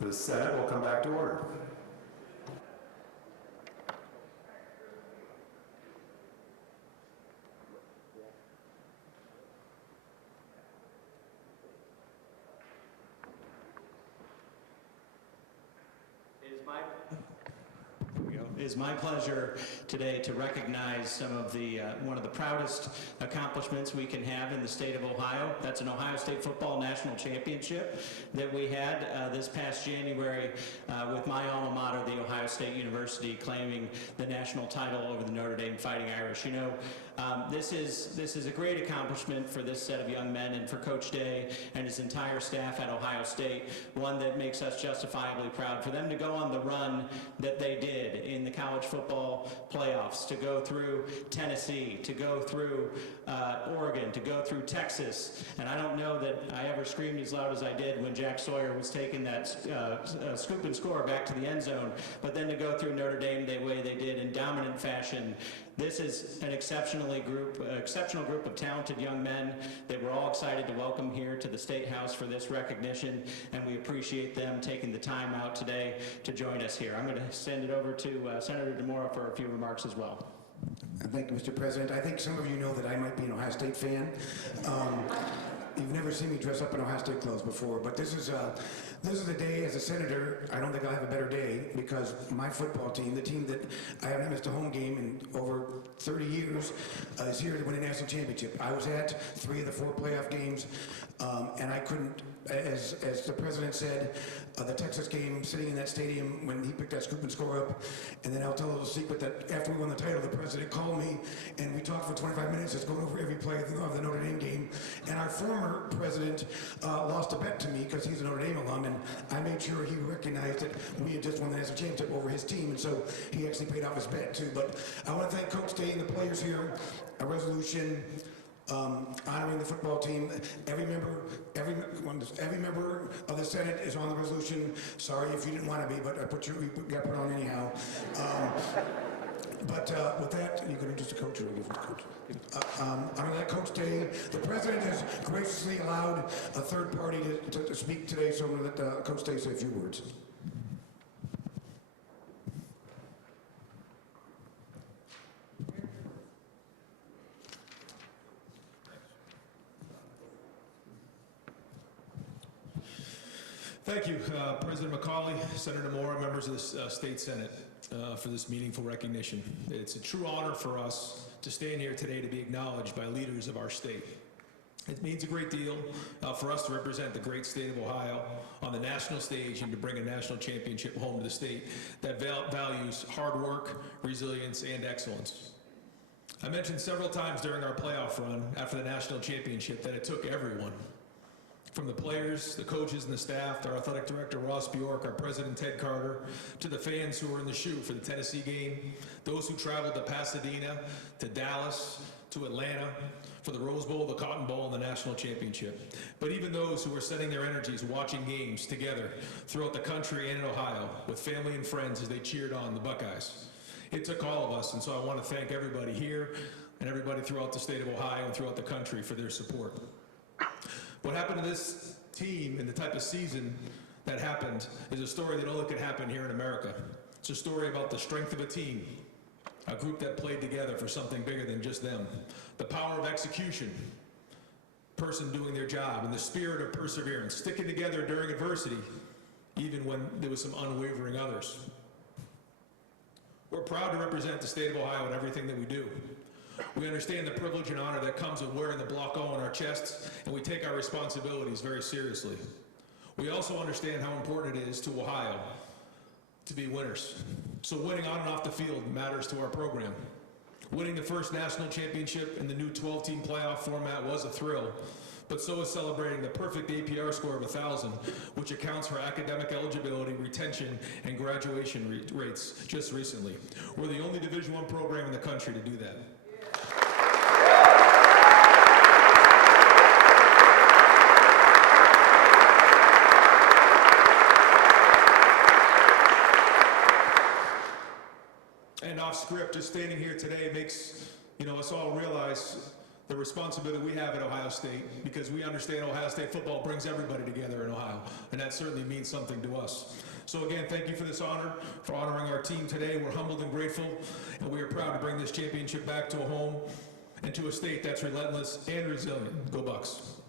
The Senate will come back to order. It is my pleasure today to recognize some of the one of the proudest accomplishments we can have in the state of Ohio. That's an Ohio State football national championship that we had this past January with my alma mater, the Ohio State University, claiming the national title over the Notre Dame Fighting Irish. You know, this is a great accomplishment for this set of young men and for Coach Day and his entire staff at Ohio State, one that makes us justifiably proud. For them to go on the run that they did in the college football playoffs, to go through Tennessee, to go through Oregon, to go through Texas, and I don't know that I ever screamed as loud as I did when Jack Sawyer was taking that scoop and score back to the end zone, but then to go through Notre Dame the way they did in dominant fashion. This is an exceptional group of talented young men that we're all excited to welcome here to the State House for this recognition, and we appreciate them taking the time out today to join us here. I'm going to send it over to Senator Demora for a few remarks as well. Thank you, Mr. President. I think some of you know that I might be an Ohio State fan. You've never seen me dress up in Ohio State clothes before, but this is a day as a senator. I don't think I'll have a better day because my football team, the team that I haven't missed a home game in over 30 years, is here to win a national championship. I was at 3 of the 4 playoff games, and I couldn't, as the president said, the Texas game, sitting in that stadium when he picked that scoop and score up, and then I'll tell a little secret that after we won the title, the president called me, and we talked for 25 minutes just going over every play of the Notre Dame game, and our former president lost a bet to me because he's a Notre Dame alum, and I made sure he recognized that we had just won the national championship over his team, and so he actually paid off his bet too. But I want to thank Coach Day and the players here. A resolution honoring the football team. Every member of the Senate is on the resolution. Sorry if you didn't want to be, but we got put on anyhow. But with that, you can introduce the coach or give it to coach. I'm going to let Coach Day. The president has graciously allowed a third party to speak today, so I'm going to let Coach Day say a few words. Thank you, President McCauley, Senator Demora, members of the State Senate, for this meaningful recognition. It's a true honor for us to stand here today to be acknowledged by leaders of our state. It means a great deal for us to represent the great state of Ohio on the national stage and to bring a national championship home to the state that values hard work, resilience, and excellence. I mentioned several times during our playoff run after the national championship that it took everyone, from the players, the coaches, and the staff, our athletic director, Ross Bjork, our president, Ted Carter, to the fans who were in the shoe for the Tennessee game, those who traveled to Pasadena, to Dallas, to Atlanta, for the Rose Bowl, the Cotton Bowl, and the national championship. But even those who were setting their energies watching games together throughout the country and in Ohio with family and friends as they cheered on the Buckeyes. It took all of us, and so I want to thank everybody here and everybody throughout the state of Ohio and throughout the country for their support. What happened to this team and the type of season that happened is a story that only could happen here in America. It's a story about the strength of a team, a group that played together for something bigger than just them, the power of execution, person doing their job, and the spirit of perseverance, sticking together during adversity, even when there was some unwavering others. We're proud to represent the state of Ohio in everything that we do. We understand the privilege and honor that comes with wearing the block O on our chests, and we take our responsibilities very seriously. We also understand how important it is to Ohio to be winners. So winning on and off the field matters to our program. Winning the first national championship in the new 12-team playoff format was a thrill, but so is celebrating the perfect APR score of 1,000, which accounts for academic eligibility, retention, and graduation rates just recently. We're the only Division I program in the country to do that. And off script, just standing here today makes us all realize the responsibility we have at Ohio State, because we understand Ohio State football brings everybody together in Ohio, and that certainly means something to us. So again, thank you for this honor, for honoring our team today. We're humbled and grateful, and we are proud to bring this championship back to a home and to a state that's relentless and resilient. Go Bucks.